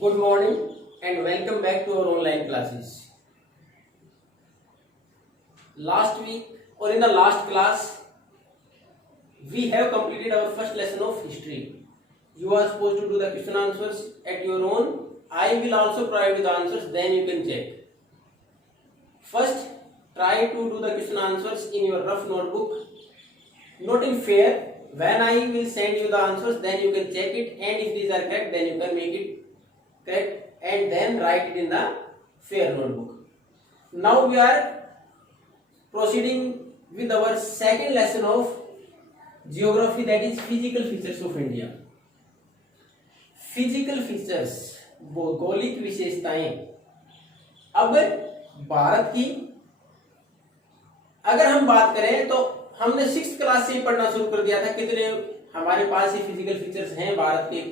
Good morning and welcome back to our online classes. Last week or in the last class, we have completed our first lesson of history. You are supposed to do the question answers at your own. I will also provide you the answers, then you can check. First, try to do the question answers in your rough notebook. Not in fair. When I will send you the answers, then you can check it, and if these are correct, then you can make it correct and then write it in the fair notebook. Now we are proceeding with our second lesson of geography, that is physical features of India. Physical features, भौगोलिक विशेषताएं. अब भारत की अगर हम बात करें तो हमने 6th क्लास से ही पढ़ना शुरू कर दिया था. कितने हमारे पास ये फिजिकल फीचर्स हैं भारत के.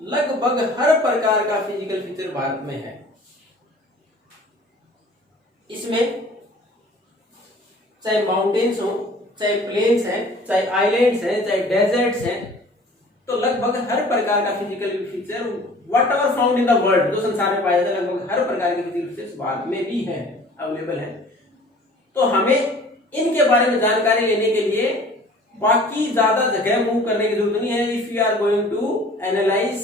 लगभग हर प्रकार का फिजिकल फीचर भारत में है. इसमें चाहे माउंटेन्स हो, चाहे प्लेन्स हैं, चाहे आइलैंड्स हैं, चाहे डेजर्ट्स हैं, तो लगभग हर प्रकार का physical feature what ever found in the world, जो संसार में पाया जाता है, लगभग हर प्रकार के फिजिकल फीचर्स भारत में भी हैं, अवेलेबल हैं. तो हमें इनके बारे में जानकारी लेने के लिए बाकी ज्यादा जगह मूव करने की जरूरत नहीं है. If you are going to analyse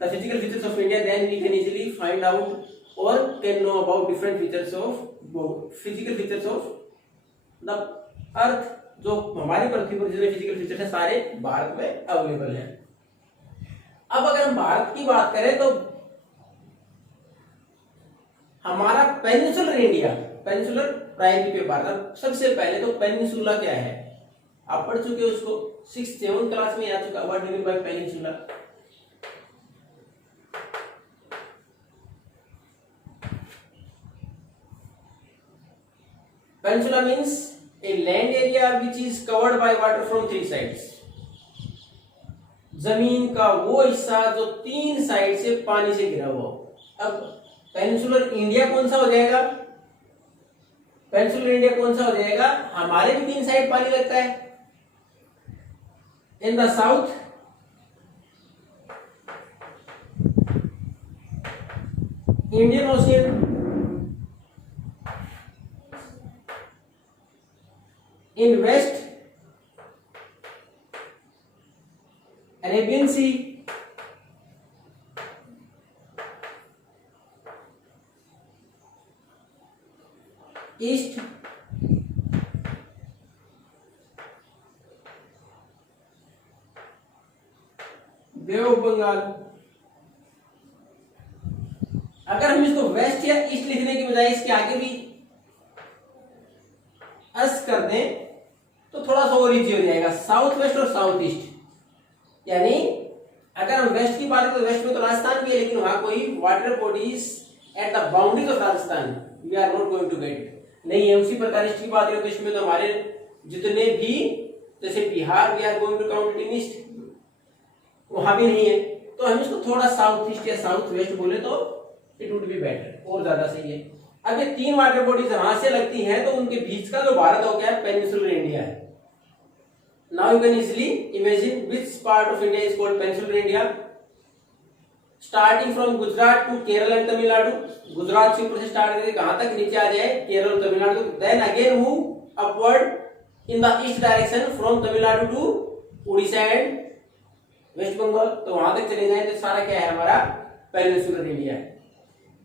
the physical features of India, then we can easily find out और can know about different features of physical features of the earth. जो हमारी पृथ्वी पर जितने फिजिकल फीचर्स हैं सारे भारत में अवेलेबल हैं. अब अगर हम भारत की बात करें तो हमारा पेनिनसुलर इंडिया, पेनिनसुलर प्रायद्वीपीय भारत. सबसे पहले तो पेनिनसुला क्या है आप पढ़ चुके हो उसको, 6th-7th क्लास में आ चुका. What do mean by peninsula? Peninsula means a land area which is covered by water from 3 sides. जमीन का वो हिस्सा जो 3 साइड से पानी से घिरा हुआ हो. अब पेनिनसुलर इंडिया कौन सा हो जाएगा? पेनिनसुलर इंडिया कौन सा हो जाएगा? हमारे भी 3 साइड पानी लगता है. In the South Indian Ocean, in west Arabian Sea, east Bay of Bengal. अगर हम इसको वेस्ट या ईस्ट लिखने की बजाय इसके आगे भी अस कर दें तो थोड़ा सा और इजी हो जाएगा. साउथ वेस्ट और साउथ ईस्ट. यानी अगर हम वेस्ट की बात करें तो वेस्ट में तो राजस्थान भी है, लेकिन वहां कोई water bodies at the boundaries of Rajasthan we are not going to get नहीं है. उसी प्रकार ईस्ट की बात करें तो इसमें तो हमारे जितने भी, जैसे Bihar we are going to count in east, वहां भी नहीं है. तो हम इसको थोड़ा साउथ ईस्ट या साउथ वेस्ट बोले तो इट वुड बी बेटर, और ज्यादा सही है. अब ये 3 वाटर बॉडीज वहां से लगती हैं तो उनके बीच का जो भारत हो गया पेनिनसुलर इंडिया है. Now you can easily imagine which part of India is called peninsular India. Starting from Gujarat to Kerala and Tamil Nadu. Gujarat से ऊपर से स्टार्ट करके कहां तक नीचे आ जाए, केरल और Tamil Nadu. Then again move upward in the east direction from Tamil Nadu to Orissa and West Bengal. तो वहां तक चले जाए तो सारा क्या है हमारा पेनिनसुलर इंडिया है.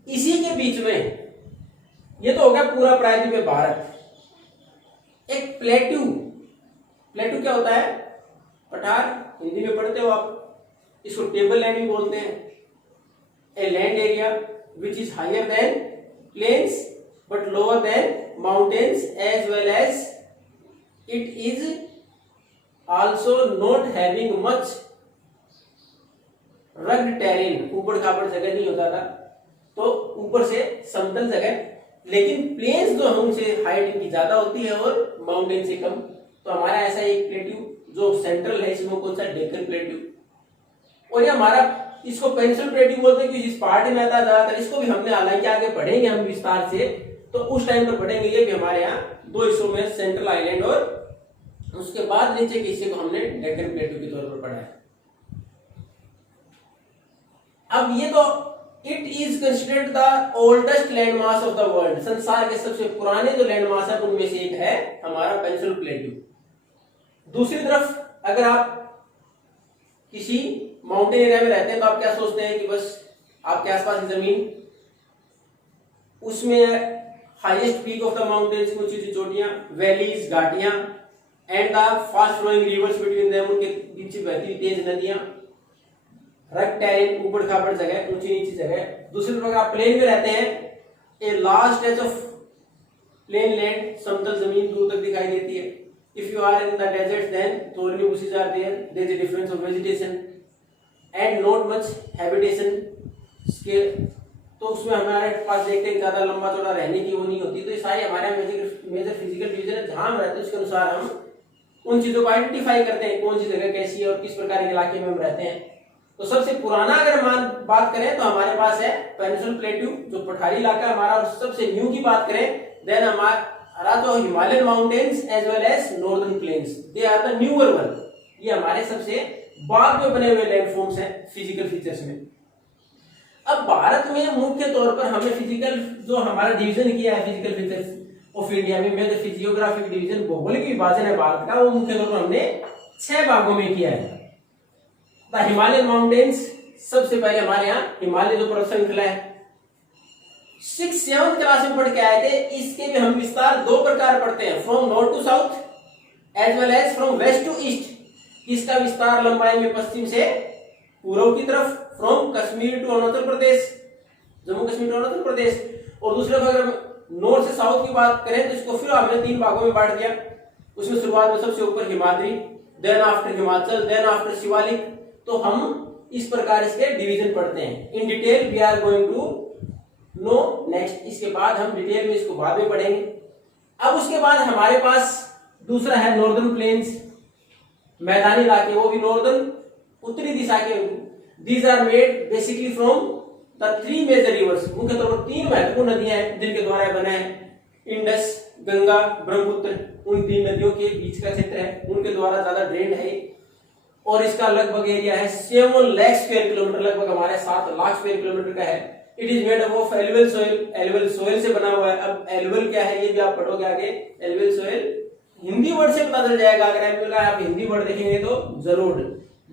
इसी के बीच में ये तो हो गया पूरा प्रायद्वीपीय भारत. एक प्लेट्यू, प्लेट्यू क्या होता है? पठार, हिंदी में पढ़ते हो आप. इसको टेबल लैंड भी बोलते हैं. A land area which is higher than plains but lower than mountains as well as it is also not having much rugged terrain. ऊबड़ खाबड़ जगह नहीं होता था, तो ऊपर से समतल जगह, लेकिन प्लेन्स जो है उनसे हाइट इनकी ज्यादा होती है और माउंटेन से कम. तो हमारा ऐसा एक प्लेट्यू जो सेंट्रल है इसमें कौन सा? डेक्कन प्लेट्यू. और ये हमारा इसको पेनिनसुलर प्लेट्यू बोलते हैं क्योंकि इस पार्ट में आता ज्यादातर. इसको भी हमने हालांकि आगे पढ़ेंगे हम विस्तार से, तो उस टाइम पर पढ़ेंगे. ये भी हमारे यहाँ 2 हिस्सों में, सेंट्रल आइलैंड और उसके बाद नीचे के हिस्से को हमने डेक्कन प्लेट्यू के तौर पर पढ़ा है. अब ये तो is considered the oldest landmass of the world, संसार के सबसे पुराने जो लैंडमास है उनमें से एक है हमारा पेनिनसुलर प्लेट्यू। दूसरी तरफ अगर आप किसी माउंटेन एरिया में रहते हैं तो आप क्या सोचते हैं कि बस आपके आसपास की जमीन, उसमें highest peak of the mountains, ऊंची ऊंची चोटियां, वैलीज, घाटियां and the fast flowing rivers between them, उनके बीच बहती तेज नदियां, रग टेरेन, ऊबड़ खाबड़ जगह, ऊंची नीची जगह। दूसरी तरफ आप प्लेन में रहते हैं, a large stretch of plain land, समतल जमीन दूर तक दिखाई देती है। If you are in the desert then thorny bushes are there is a difference of vegetation and not much habitation scale, तो उसमें हमारे पास देखते हैं ज्यादा लंबा चौड़ा रहने की वो नहीं होती। तो ये सारी हमारे मेजर फिजिकल डिवीजन है, जहां हम रहते हैं उसके अनुसार हम उन चीजों को आइडेंटिफाई करते हैं, कौन सी जगह कैसी है और किस प्रकार के इलाके में हम रहते हैं। तो सबसे पुराना अगर बात करें तो हमारे पास है पेनिनसुलर प्लेट्यू जो पठारी इलाका हमारा, और सबसे न्यू की बात करें देन हमारा जो Himalayan mountains as well as northern plains, they are the newer one. ये हमारे सबसे बाद में बने हुए लैंडफॉर्म्स हैं फिजिकल फीचर्स में। अब भारत में मुख्य तौर पर हमें फिजिकल जो हमारा डिवीजन किया है फिजिकल फीचर्स ऑफ इंडिया में, मेजर फिजियोग्राफिक डिवीजन, भौगोलिक विभाजन है भारत का, वो मुख्य तौर पर हमने 6 भागों में किया है। द हिमालयन माउंटेन्स, सबसे पहले हमारे यहाँ हिमालय जो पर्वत श्रृंखला है, 6th-7th क्लास में पढ़ के आए थे। इसके भी हम विस्तार 2 प्रकार पढ़ते हैं, from north to south as well as from west to east. इसका विस्तार लंबाई में पश्चिम से पूर्व की तरफ, from Kashmir to Arunachal Pradesh, Jammu Kashmir to Arunachal Pradesh. और दूसरे भाग अगर नॉर्थ से साउथ की बात करें तो इसको फिर हमने 3 भागों में बांट दिया। उसमें शुरुआत में सबसे ऊपर Himadri, then after Himachal, then after Shivalik. तो हम इस प्रकार इसके डिवीजन पढ़ते हैं। In detail we are going to know next, इसके बाद हम डिटेल में इसको बाद में पढ़ेंगे। अब उसके बाद हमारे पास दूसरा है नॉर्दर्न प्लेन्स, मैदानी इलाके, वो भी नॉर्दर्न, उत्तरी दिशा के। These are made basically from the 3 major rivers, मुख्य तौर पर 3 महत्वपूर्ण नदियां हैं जिनके द्वारा बना है। इंडस, गंगा, ब्रह्मपुत्र, उन 3 नदियों के बीच का क्षेत्र है, उनके द्वारा ज्यादा ड्रेन्ड है। और इसका लगभग एरिया है 7 लाख स्क्वायर किलोमीटर, लगभग हमारे 7 लाख स्क्वायर किलोमीटर का है। It is made of alluvial soil, alluvial soil से बना हुआ है। अब एलुवियल क्या है ये भी आप पढ़ोगे आगे। एलुवियल सोइल हिंदी वर्ड से पता चल जाएगा, अगर एलुवियल का आप हिंदी वर्ड देखेंगे तो जरूर।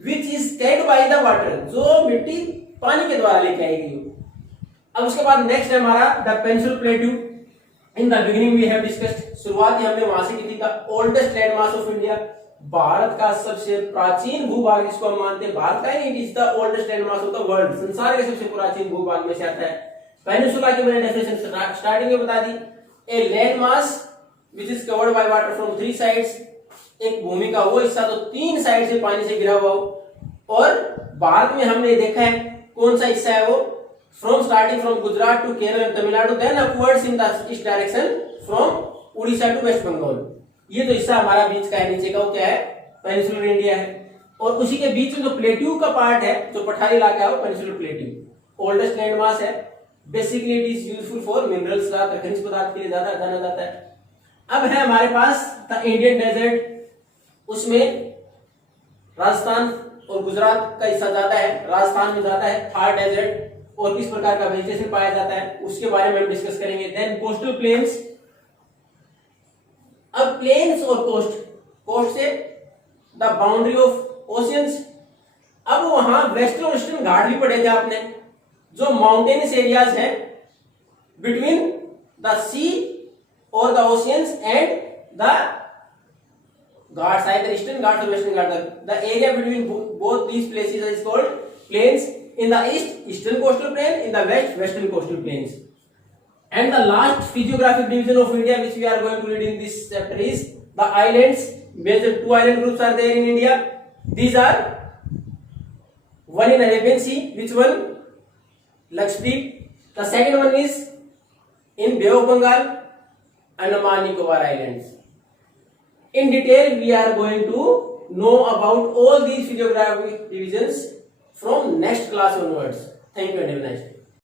Which is Caird by the water, जो मिट्टी पानी के द्वारा लेके आएगी। अब उसके बाद नेक्स्ट है हमारा the peninsular plateau. In the beginning we have discussed, शुरुआत हमने वहां से की थी। The oldest landmass of India, Bharat का सबसे प्राचीन भूभाग जिसको हम मानते हैं, भारत का ही नहीं, is the oldest landmass of the world, संसार के सबसे प्राचीन भूभाग में से आता है। पेनिनसुला की मैंने डेफिनेशन स्टार्टिंग में बता दी, a landmass which is covered by water from 3 sides, एक भूमि का वो हिस्सा तो 3 साइड से पानी से घिरा हुआ हो। और भारत में हमने देखा है कौन सा हिस्सा है वो, from starting from Gujarat to Kerala and Tamil Nadu, then upwards in the east direction from Orissa to West Bengal. ये तो हिस्सा हमारा बीच का है, नीचे का वो क्या है, पेनिनसुलर इंडिया है। और उसी के बीच में जो प्लेट्यू का पार्ट है, जो पठारी इलाका है, वो पेनिनसुलर प्लेट्यू ओल्डेस्ट लैंडमास है। Basically it is useful for minerals, खनिज पदार्थ के लिए ज्यादा जाना जाता है। अब है हमारे पास द इंडियन डेजर्ट, उसमें राजस्थान और गुजरात का हिस्सा जाता है, राजस्थान में जाता है थार डेजर्ट, और किस प्रकार का वेजिटेशन पाया जाता है उसके बारे में हम डिस्कस करेंगे। Then coastal plains. अब प्लेन्स और कोस्ट, कोस्ट से द बाउंड्री ऑफ ओशियंस। अब वहां वेस्टर्न वेस्टर्न घाट भी पढ़े थे आपने, जो माउंटेनस एरियाज है बिटवीन द सी और the oceans and the Ghats, either eastern Ghats or western Ghats. The area between both these places is called plains. In the east, eastern coastal plain; in the west, western coastal plains. And the last physiographic division of India, which we are going to read in this chapter, is the islands. Major 2 island groups are there in India. These are one in Arabian Sea. Which one? Lakshadweep. The second one is in Bay of Bengal, Andaman Nicobar Islands. In detail, we are going to know about all these physiographic divisions from next class onwards. Thank you and have a nice day.